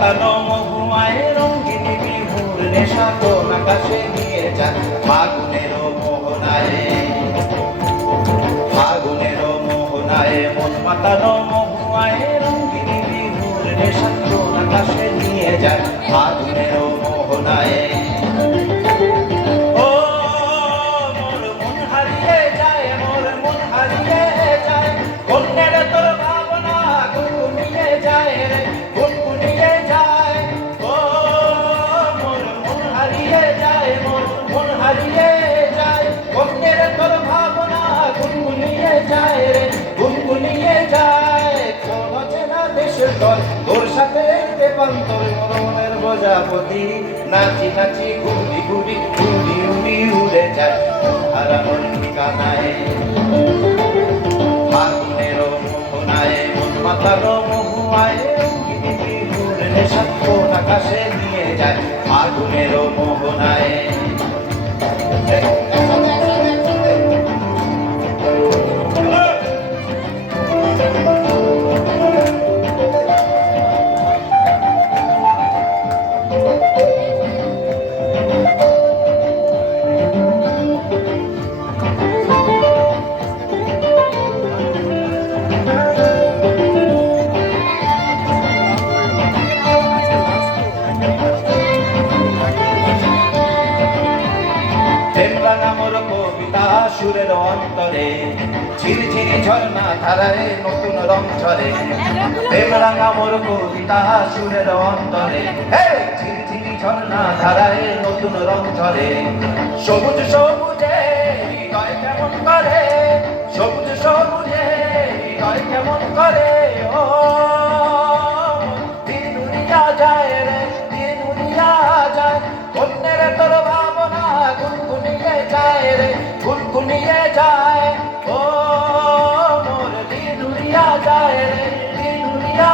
মাতানো মহুয়ায় রঙ্গিনী বিহুর নেশা কোন আকাশে নিয়ে যায় ফাগুনেরও মোহনায়, ফাগুনেরও মোহনায় মন মাতানো মহুয়ায় রঙ্গিনী বিহুর নেশা কোন আকাশে নিয়ে যায় ফাগুনেরও মোহনায়। তোর সাথে দেবান্তর মনের প্রজাপতি নাচি নাচি ঘুরি ঘুরি ঘুরি উড়ি উড়ে যায় হারানোর ঠিকানায়। ফাগুনেরও মোহনায় মন মাতানো মহুয়ায় রঙ্গিনী বিহুর নেশা কোন আকাশে নিয়ে যায় ফাগুনেরও মোহনায়। সুরের অন্তরে ঝিরঝিরি ঝর্ণা ধারায় নতুন রং ঝরে, প্রেম রাঙা মোর কবিতা সুরের অন্তরে ঝিরঝিরি ঝর্ণা ধারায় নতুন রং ঝরে। সবুজ সবুজে হৃদয় কেমন করে, সবুজ সবুজে হৃদয় কেমন করে, ও দিন উড়িয়া যায় রে দিন উড়িয়া যায়, অন্যের তোর ভাবনা গুনগুনিয়ে যায় রে গুনগুনিয়ে যায়, ও মোর দিন উড়িয়া যায় রে দিন উড়িয়া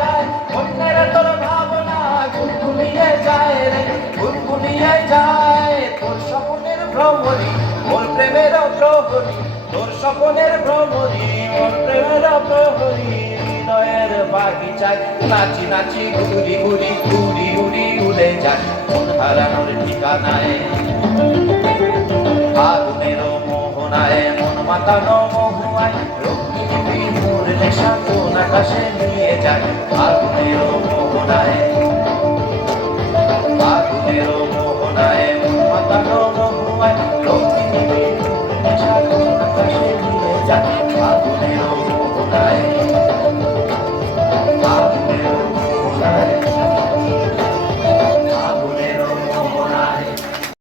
যায়, অন্যের তোর ভাবনা গুনগুনিয়ে যায় রে গুনগুনিয়ে যায়। তোর স্বপ্নের ভ্রমণী মোর প্রেমের প্রহরী, তোর স্বপ্নের ভ্রমণী মোর প্রেমের প্রহরী, হৃদয়ের বাগিচায় নাচি নাচি ঘুরি ঘুরি ঘুরি উড়ি উড়ে যায় মন হারানোর ঠিকানায়। ফাগুনেরও মোহনায় মন মাতানো মহুয়ায় রঙ্গিনী বিহুর নেশা কোন আকাশে নিয়ে যায় ফাগুনেরও মোহনায়। ফাগুনেরও মোহনায় মন মাতানো মহুয়ায় রঙ্গিনী বিহুর নেশা কোন আকাশে নিয়ে যায় ফাগুনেরও মোহনায়।